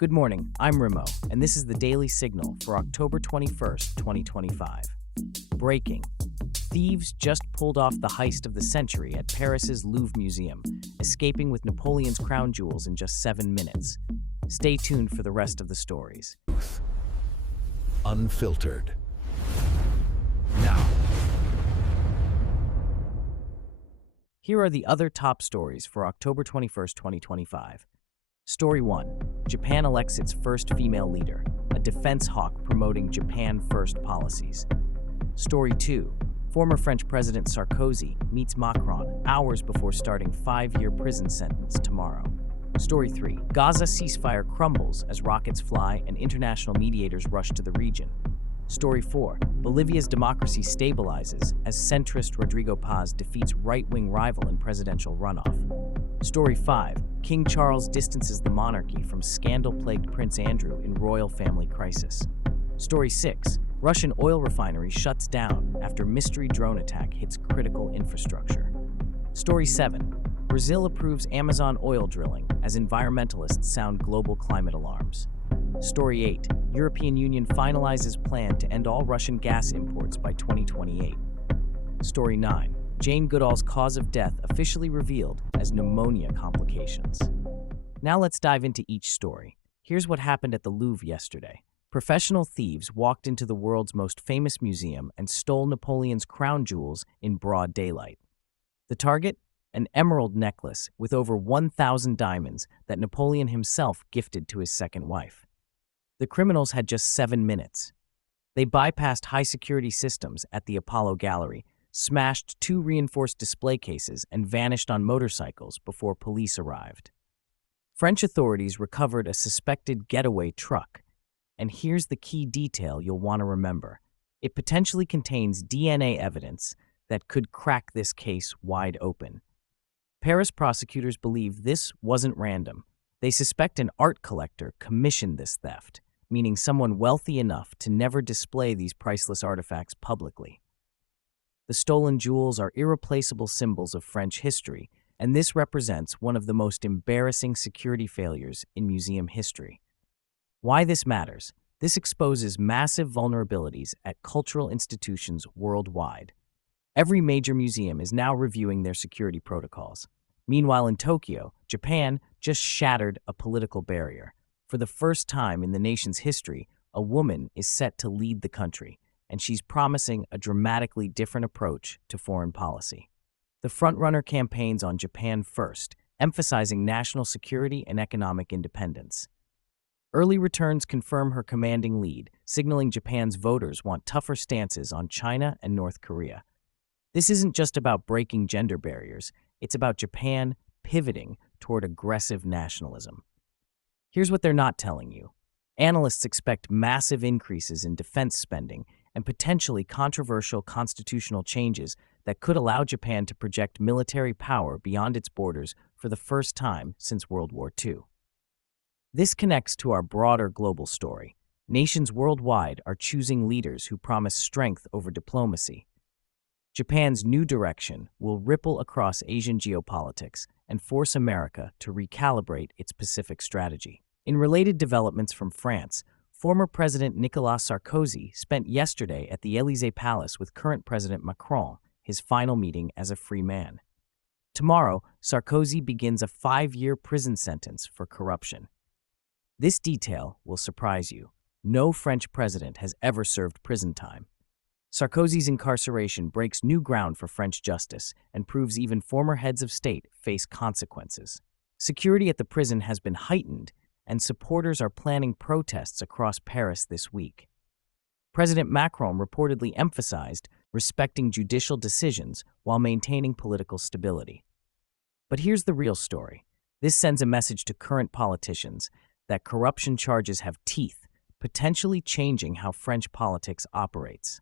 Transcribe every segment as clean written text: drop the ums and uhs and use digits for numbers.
Good morning, I'm Remo, and this is the Daily Signal for October 21st, 2025. Breaking. Thieves just pulled off the heist of the century at Paris's Louvre Museum, escaping with Napoleon's crown jewels in just 7 minutes. Stay tuned for the rest of the stories. Unfiltered. Now, Here are the other top stories for October 21st, 2025. Story 1. Japan elects its first female leader, a defense hawk promoting Japan First policies. Story 2. Former French President Sarkozy meets Macron hours before starting 5-year prison sentence tomorrow. Story 3. Gaza ceasefire crumbles as rockets fly and international mediators rush to the region. Story 4. Bolivia's democracy stabilizes as centrist Rodrigo Paz defeats right-wing rival in presidential runoff. Story 5. King Charles distances the monarchy from scandal-plagued Prince Andrew in royal family crisis. Story 6. Russian oil refinery shuts down after mystery drone attack hits critical infrastructure. Story 7. Brazil approves Amazon oil drilling as environmentalists sound global climate alarms. Story 8. European Union finalizes plan to end all Russian gas imports by 2028. Story 9. Jane Goodall's cause of death officially revealed as pneumonia complications. Now let's dive into each story. Here's what happened at the Louvre yesterday. Professional thieves walked into the world's most famous museum and stole Napoleon's crown jewels in broad daylight. The target? An emerald necklace with over 1,000 diamonds that Napoleon himself gifted to his second wife. The criminals had just 7 minutes. They bypassed high-security systems at the Apollo Gallery, smashed 2 reinforced display cases, and vanished on motorcycles before police arrived. French authorities recovered a suspected getaway truck. And here's the key detail you'll want to remember. It potentially contains DNA evidence that could crack this case wide open. Paris prosecutors believe this wasn't random. They suspect an art collector commissioned this theft, meaning someone wealthy enough to never display these priceless artifacts publicly. The stolen jewels are irreplaceable symbols of French history, and this represents one of the most embarrassing security failures in museum history. Why this matters? This exposes massive vulnerabilities at cultural institutions worldwide. Every major museum is now reviewing their security protocols. Meanwhile, in Tokyo, Japan just shattered a political barrier. For the first time in the nation's history, a woman is set to lead the country, and she's promising a dramatically different approach to foreign policy. The frontrunner campaigns on Japan First, emphasizing national security and economic independence. Early returns confirm her commanding lead, signaling Japan's voters want tougher stances on China and North Korea. This isn't just about breaking gender barriers, it's about Japan pivoting toward aggressive nationalism. Here's what they're not telling you. Analysts expect massive increases in defense spending and potentially controversial constitutional changes that could allow Japan to project military power beyond its borders for the first time since World War II. This connects to our broader global story. Nations worldwide are choosing leaders who promise strength over diplomacy. Japan's new direction will ripple across Asian geopolitics and force America to recalibrate its Pacific strategy. In related developments from France, former President Nicolas Sarkozy spent yesterday at the Élysée Palace with current President Macron, his final meeting as a free man. Tomorrow, Sarkozy begins a 5-year prison sentence for corruption. This detail will surprise you. No French president has ever served prison time. Sarkozy's incarceration breaks new ground for French justice and proves even former heads of state face consequences. Security at the prison has been heightened, and supporters are planning protests across Paris this week. President Macron reportedly emphasized respecting judicial decisions while maintaining political stability. But here's the real story. This sends a message to current politicians that corruption charges have teeth, potentially changing how French politics operates.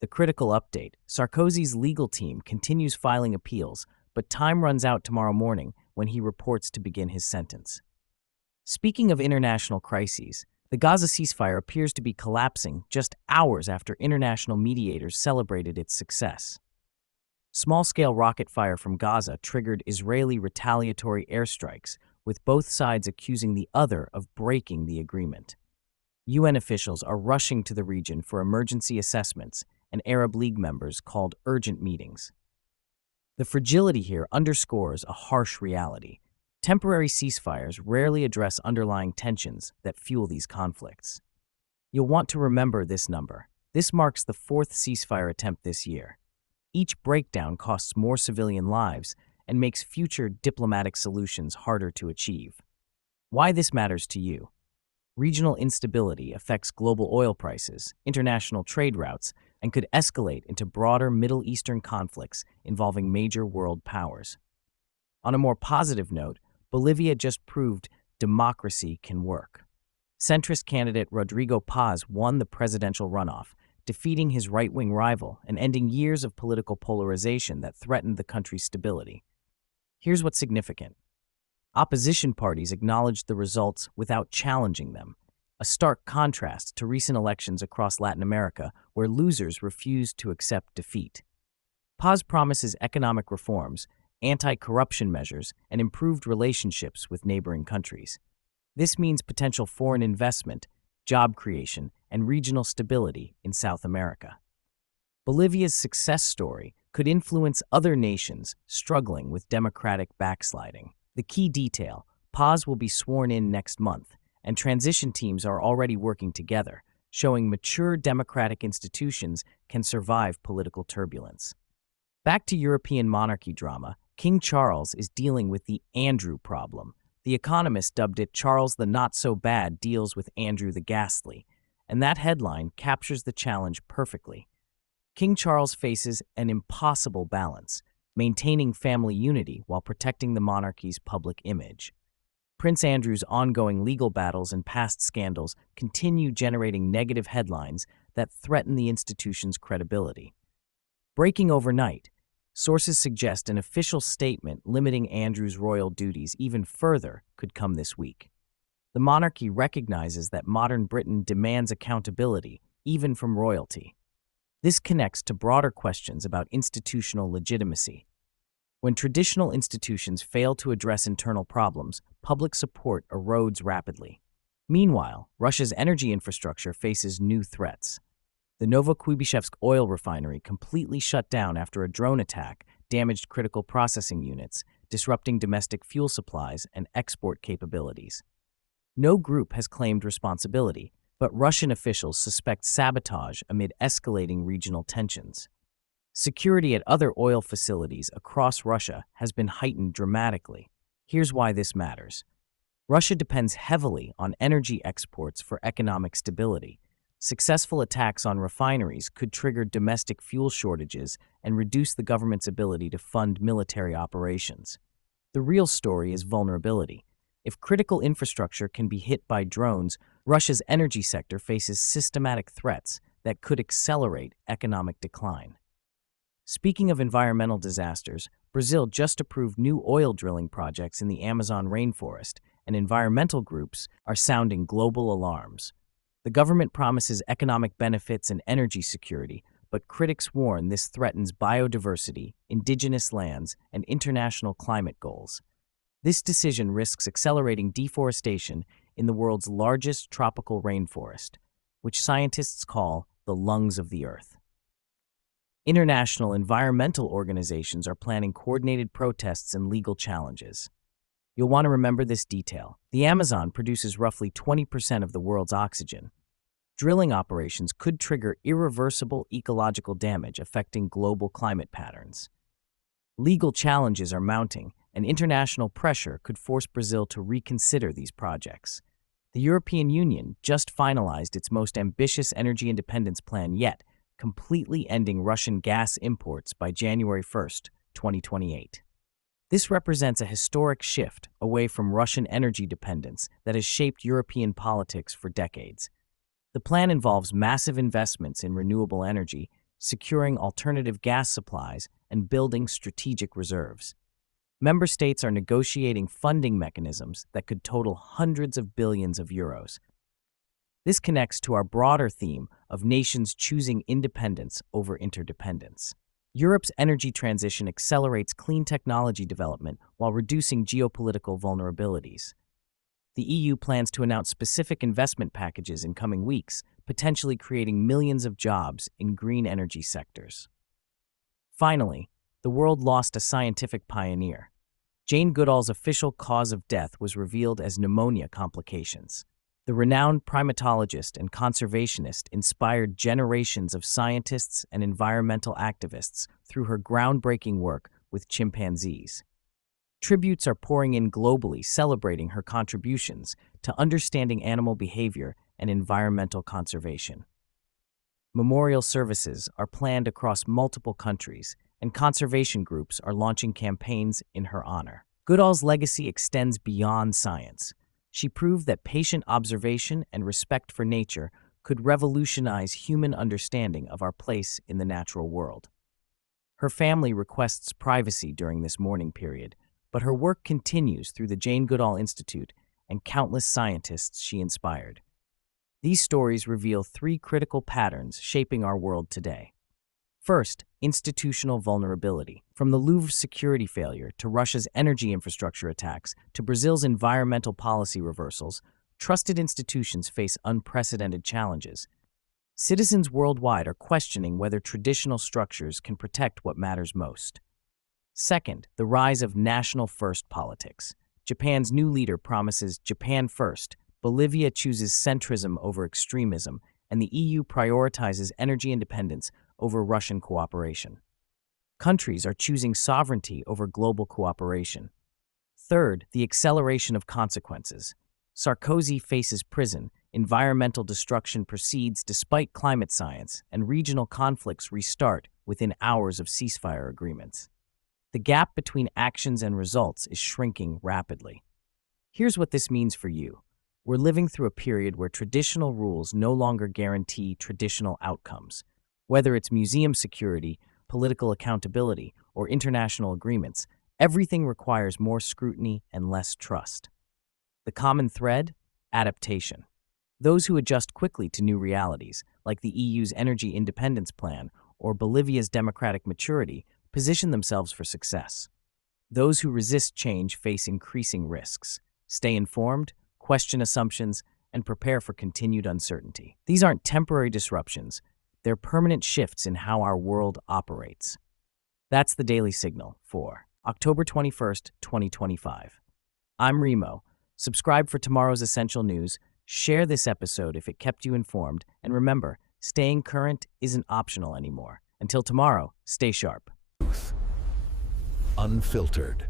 The critical update: Sarkozy's legal team continues filing appeals, but time runs out tomorrow morning when he reports to begin his sentence. Speaking of international crises, the Gaza ceasefire appears to be collapsing just hours after international mediators celebrated its success. Small-scale rocket fire from Gaza triggered Israeli retaliatory airstrikes, with both sides accusing the other of breaking the agreement. UN officials are rushing to the region for emergency assessments, and Arab League members called urgent meetings. The fragility here underscores a harsh reality. Temporary ceasefires rarely address underlying tensions that fuel these conflicts. You'll want to remember this number. This marks the fourth ceasefire attempt this year. Each breakdown costs more civilian lives and makes future diplomatic solutions harder to achieve. Why this matters to you? Regional instability affects global oil prices, international trade routes, and could escalate into broader Middle Eastern conflicts involving major world powers. On a more positive note, Bolivia just proved democracy can work. Centrist candidate Rodrigo Paz won the presidential runoff, defeating his right-wing rival and ending years of political polarization that threatened the country's stability. Here's what's significant. Opposition parties acknowledged the results without challenging them, a stark contrast to recent elections across Latin America where losers refused to accept defeat. Paz promises economic reforms, anti-corruption measures, and improved relationships with neighboring countries. This means potential foreign investment, job creation, and regional stability in South America. Bolivia's success story could influence other nations struggling with democratic backsliding. The key detail: Paz will be sworn in next month, and transition teams are already working together, showing mature democratic institutions can survive political turbulence. Back to European monarchy drama, King Charles is dealing with the Andrew problem. The Economist dubbed it Charles the Not-So-Bad Deals with Andrew the Ghastly, and that headline captures the challenge perfectly. King Charles faces an impossible balance, maintaining family unity while protecting the monarchy's public image. Prince Andrew's ongoing legal battles and past scandals continue generating negative headlines that threaten the institution's credibility. Breaking overnight, sources suggest an official statement limiting Andrew's royal duties even further could come this week. The monarchy recognizes that modern Britain demands accountability, even from royalty. This connects to broader questions about institutional legitimacy. When traditional institutions fail to address internal problems, public support erodes rapidly. Meanwhile, Russia's energy infrastructure faces new threats. The Novokuybishevsk oil refinery completely shut down after a drone attack damaged critical processing units, disrupting domestic fuel supplies and export capabilities. No group has claimed responsibility, but Russian officials suspect sabotage amid escalating regional tensions. Security at other oil facilities across Russia has been heightened dramatically. Here's why this matters. Russia depends heavily on energy exports for economic stability. Successful attacks on refineries could trigger domestic fuel shortages and reduce the government's ability to fund military operations. The real story is vulnerability. If critical infrastructure can be hit by drones, Russia's energy sector faces systematic threats that could accelerate economic decline. Speaking of environmental disasters, Brazil just approved new oil drilling projects in the Amazon rainforest, and environmental groups are sounding global alarms. The government promises economic benefits and energy security, but critics warn this threatens biodiversity, indigenous lands, and international climate goals. This decision risks accelerating deforestation in the world's largest tropical rainforest, which scientists call the lungs of the Earth. International environmental organizations are planning coordinated protests and legal challenges. You'll want to remember this detail. The Amazon produces roughly 20% of the world's oxygen. Drilling operations could trigger irreversible ecological damage affecting global climate patterns. Legal challenges are mounting, and international pressure could force Brazil to reconsider these projects. The European Union just finalized its most ambitious energy independence plan yet, completely ending Russian gas imports by January 1st, 2028. This represents a historic shift away from Russian energy dependence that has shaped European politics for decades. The plan involves massive investments in renewable energy, securing alternative gas supplies, and building strategic reserves. Member states are negotiating funding mechanisms that could total hundreds of billions of euros. This connects to our broader theme of nations choosing independence over interdependence. Europe's energy transition accelerates clean technology development while reducing geopolitical vulnerabilities. The EU plans to announce specific investment packages in coming weeks, potentially creating millions of jobs in green energy sectors. Finally, the world lost a scientific pioneer. Jane Goodall's official cause of death was revealed as pneumonia complications. The renowned primatologist and conservationist inspired generations of scientists and environmental activists through her groundbreaking work with chimpanzees. Tributes are pouring in globally, celebrating her contributions to understanding animal behavior and environmental conservation. Memorial services are planned across multiple countries, and conservation groups are launching campaigns in her honor. Goodall's legacy extends beyond science. She proved that patient observation and respect for nature could revolutionize human understanding of our place in the natural world. Her family requests privacy during this mourning period, but her work continues through the Jane Goodall Institute and countless scientists she inspired. These stories reveal three critical patterns shaping our world today. First, institutional vulnerability. From the Louvre's security failure to Russia's energy infrastructure attacks to Brazil's environmental policy reversals, trusted institutions face unprecedented challenges. Citizens worldwide are questioning whether traditional structures can protect what matters most. Second, the rise of national first politics. Japan's new leader promises Japan first, Bolivia chooses centrism over extremism, and the EU prioritizes energy independence over Russian cooperation. Countries are choosing sovereignty over global cooperation. Third, the acceleration of consequences. Sarkozy faces prison, environmental destruction proceeds despite climate science, and regional conflicts restart within hours of ceasefire agreements. The gap between actions and results is shrinking rapidly. Here's what this means for you. We're living through a period where traditional rules no longer guarantee traditional outcomes. Whether it's museum security, political accountability, or international agreements, everything requires more scrutiny and less trust. The common thread? Adaptation. Those who adjust quickly to new realities, like the EU's energy independence plan or Bolivia's democratic maturity, position themselves for success. Those who resist change face increasing risks. Stay informed, question assumptions, and prepare for continued uncertainty. These aren't temporary disruptions. They're permanent shifts in how our world operates. That's the Daily Signal for October 21st, 2025. I'm Remo. Subscribe for tomorrow's essential news, share this episode if it kept you informed, and remember, staying current isn't optional anymore. Until tomorrow, stay sharp. Unfiltered.